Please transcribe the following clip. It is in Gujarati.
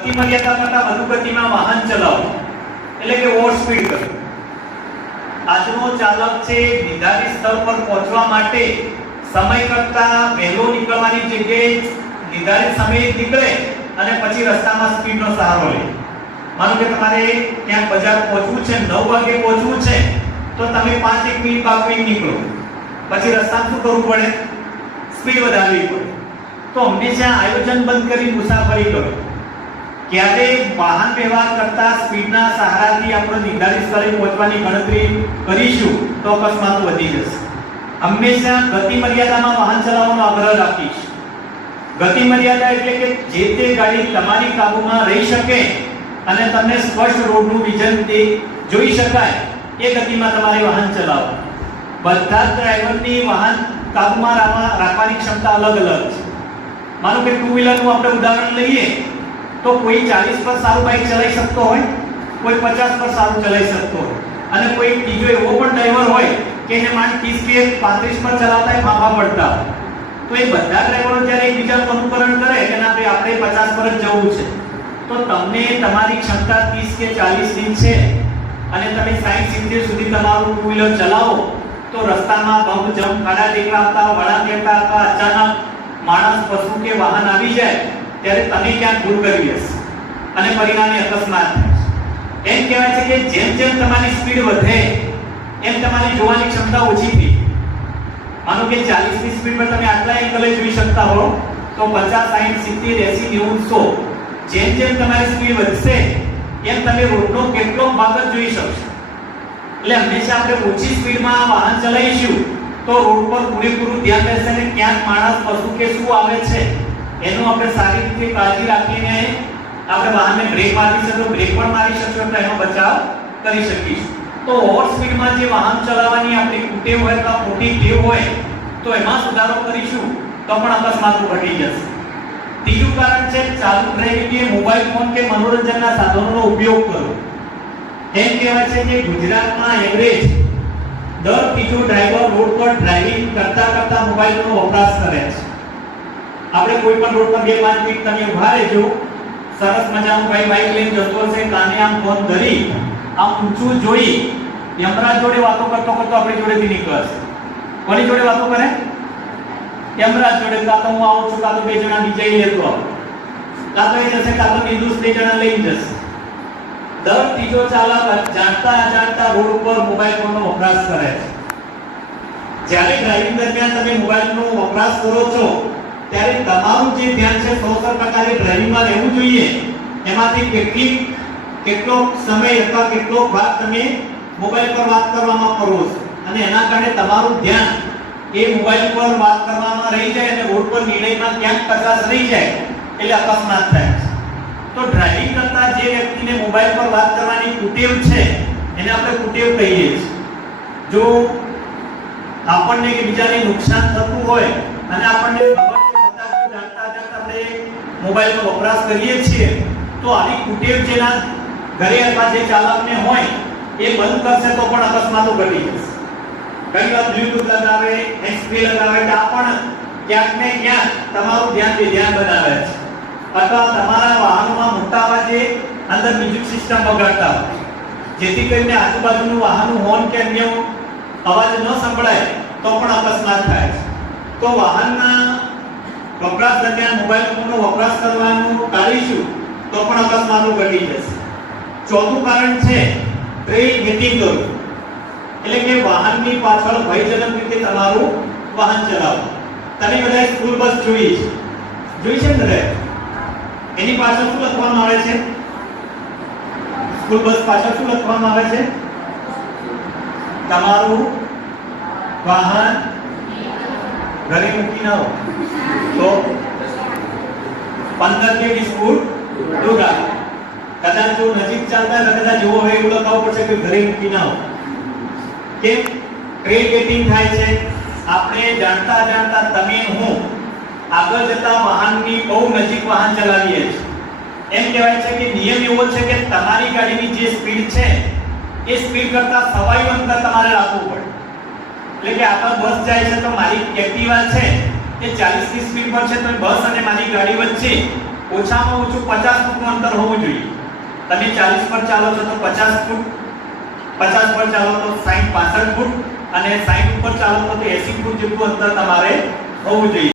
ગતિ મર્યાદા કરતા વધુ ગતિમાં વાહન ચલાવો એટલે કે ઓવર સ્પીડ કરો. આજનો ચાલક છે નિર્ધારિત સ્થળ પર પહોંચવા માટે સમય કરતા વહેલો નીકળવાની જગ્યાએ નિર્ધારિત સમયે નીકળે અને પછી રસ્તામાં સ્પીડનો સહારો લે. માનો કે તમારે ક્યાંક બજાર પહોંચવું છે, 9 વાગે પહોંચવું છે, તો તમે 5 મિનિટ બાકી નીકળો, પછી રસ્તામાં શું કરવું પડે? સ્પીડ વધારવી પડે. તો હંમેશા આયોજન બંધ કરી મુસાફરી કરો. ક્યારે વાહન વ્યવહાર કરતા સ્પીડના સહારાથી આપણે નિર્ધારિત સ્થળે પહોંચવાની ગણતરી કરીશું તો અકસ્માતો વધી જશે. હંમેશા ગતિ મર્યાદામાં વાહન ચલાવવાનો આગ્રહ રાખીશ. ગતિ મર્યાદા એટલે કે જે તે ગાડી તમારી કાબૂમાં રહી શકે અને તમને સ્પષ્ટ રોડનું વિઝન જોઈ શકાય એ ગતિમાં તમારે વાહન ચલાવો. બધા જ ડ્રાઈવરની વાહન કાબૂમાં રાખવાની ક્ષમતા અલગ અલગ છે. માનો કે ટુ વ્હીલરનું આપણે ઉદાહરણ લઈએ તો કોઈ 40 પર સારું બાઇક ચલાવી શકતો હોય, કોઈ 50 પર સારું ચલાવી શકતો હોય, અને કોઈ બીજો એવો પણ ડ્રાઈવર હોય કે એને માંડ 30 કે 35 પર ચલાવતા હોય, ફાંફા પડતા હોય. તો એ બધા ડ્રાઈવરો જ્યારે એકબીજાનું અનુકરણ કરે કે ના ભાઈ આપણે 50 પર જ જવું છે, તો તમને તમારી ક્ષમતા 30 કે 40 ની છે અને તમે 60-70 સુધી તમારું ટુ વ્હીલર ચલાવો તો રસ્તામાં બમ્પ જમ્પ, ખાડા ટેકરા આવતા, વળાંક લેતા આવતા, અચાનક માણસ, પશુ કે વાહન આવી જાય ત્યારે તમે ક્યાંક ભૂલ કરી હશે અને પરિણામે અકસ્માત થાય. એમ કહેવાય છે કે જેમ જેમ તમારી સ્પીડ વધે એમ તમારી જોવાની ક્ષમતા ઓછી થઈ. માનો કે 40 ની સ્પીડ પર તમે આટલા એંગલે જોઈ શકતા હો તો 50, 60, 70, 80, 90, 100 જેમ જેમ તમારી સ્પીડ વધશે એમ તમે રોડનો કેટલો ભાગ જ જોઈ શકશો. એટલે હંમેશા આપણે ઓછી સ્પીડમાં વાહન ચલાવીશું તો રોડ પર પૂરેપૂરું ધ્યાન રહેશે અને ક્યાંક માણસ, પશુ કે શું આવે છે એનું આપણે સારી રીતે કાળજી રાખીને આપણે વાહનને બ્રેક મારી શકીશું, બ્રેક પણ મારી શકીશું એટલે એનો બચાવ કરી શકીશું. તો ઓવર સ્પીડમાં જે વાહન ચલાવવાની આપણી કુટેવ હોય અથવા ખોટી ટેવ હોય તો એમાં સુધારો કરીશું તો પણ અકસ્માતો ઘટી જશે. ત્રીજું કારણ છે ચાલુ ડ્રાઇવિંગે મોબાઈલ ફોન કે મનોરંજનના સાધનોનો ઉપયોગ કરવો. એમ કહેવાય છે કે ગુજરાતમાં એવરેજ દર ત્રીજો ડ્રાઈવર રોડ પર ડ્રાઇવિંગ કરતા કરતા મોબાઈલનો વપરાશ કરે છે. આપણે કોઈ પણ રોડ પર 2-5 મિનિટ તમે ઊભા રહેજો, સરસ મજાનું ભાઈ બાઈક લઈને જતો હશે, કાને આમ ફોન ધરી આમ ઊંચું જોઈ યમરાજ જોડે વાતો કરતો કરતો આપણી જોડેથી નીકળશે. કોની જોડે વાતો કરે? યમરાજ જોડે. કાં તો હું આવું છું, કાં તો 2 જણા બીજા લેતો આવું, કાં તો એ જશે, કાં તો નિર્દોષ 2 જણા લઈને જશે. દર ત્રીજો ચાલક જાણતા અજાણતા રોડ ઉપર મોબાઈલ ફોનનો વપરાશ કરે છે. જ્યારે ડ્રાઇવિંગ દરમિયાન તમે મોબાઈલનો વપરાશ કરો છો ત્યારે તમારું જે ધ્યાન છે 100% ડ્રાઇવિંગમાં રહેવું જોઈએ. એમાંથી કેટલો સમય અથવા કેટલો ભાગ તમે મોબાઈલ પર વાત કરવામાં કરો છો અને એના કારણે તમારું ધ્યાન એ મોબાઈલ પર વાત કરવામાં રહી જાય અને રોડ પર નિર્ણયમાં ક્યાંક કચાશ રહી જાય એટલે અકસ્માત થાય છે. તો ડ્રાઇવિંગ કરતા જે વ્યક્તિને મોબાઈલ પર વાત કરવાની કુટેવ છે એને આપણે કુટેવ કહીએ છીએ. જો આપણને કે બીજાને નુકસાન થતું હોય અને આપણને ખબર છે છતાં જો જાણતા આપણે મોબાઈલનો વપરાશ કરીએ છીએ તો આવી કુટેવ જેના ઘરે અથવા જે ચાલકને હોય એ બંધ કરશે તો પણ અકસ્માતો ઘટી જશે. ઘણી વાર બ્લૂટૂથ લગાવે, હેન્ડસ્ફ્રી લગાવે કે આ પણ ક્યાંક ને ક્યાંક તમારું ધ્યાન બનાવે છે અથવા તમારા વાહનોમાં મોટા અવાજે અંદર મ્યુઝિક સિસ્ટમ વગાડતા હોય જેથી કરીને આજુબાજુનું વાહનનું હોર્ન કે અન્ય અવાજ ન સંભળાય તો પણ અકસ્માત થાય છે. તો વાહનના વપરાશ દરમિયાન મોબાઈલ ફોનનો વપરાશ કરવાનું ટાળીશું તો પણ અકસ્માતો ઘટી જશે. ચોથું કારણ છે ટ્રેન હિટિંગ કરવું એટલે કે વાહનની પાછળ ભયજનક રીતે તમારું વાહન ચલાવવું. તમે બધા સ્કૂલ બસ જોઈ છે ને? એની પાછળ શું લખવામાં આવે છે? સ્કૂલ બસ પાછળ શું લખવામાં આવે છે? તમારું વાહન ઘરે મૂકી ના તો 15 કે 20 ફૂટ દૂર રાખો. કદાચ જો નજીક ચાલતા હોય કદાચ જેવો હોય એવું લખાવવું પડશે કે ઘરે મૂકી ના કેમ? ટ્રેન ગેટિંગ થાય છે. આપણે જાણતા તમે હું આગળ જતા વાહનની બહુ નજીક વાહન ચલાવીએ છીએ. એમ કહેવાય છે કે નિયમ એવો છે કે તમારી ગાડીની જે સ્પીડ છે એ સ્પીડ કરતા સવાયું અંતર તમારે રાખવું પડે. એટલે કે આગળ બસ જાય છે તો મારી એક્ટિવા છે એ 40 ની સ્પીડ પર છે તો બસ અને મારી ગાડી વચ્ચે ઓછામાં ઓછું 50 ફૂટનું અંતર હોવું જોઈએ. તમે 40 પર ચાલો છો તો 50 ફૂટ, 50 પર ચાલો તો 60 65 ફૂટ અને 60 ઉપર ચાલો તો 80 ફૂટ જેટલું અંતર તમારે હોવું જોઈએ.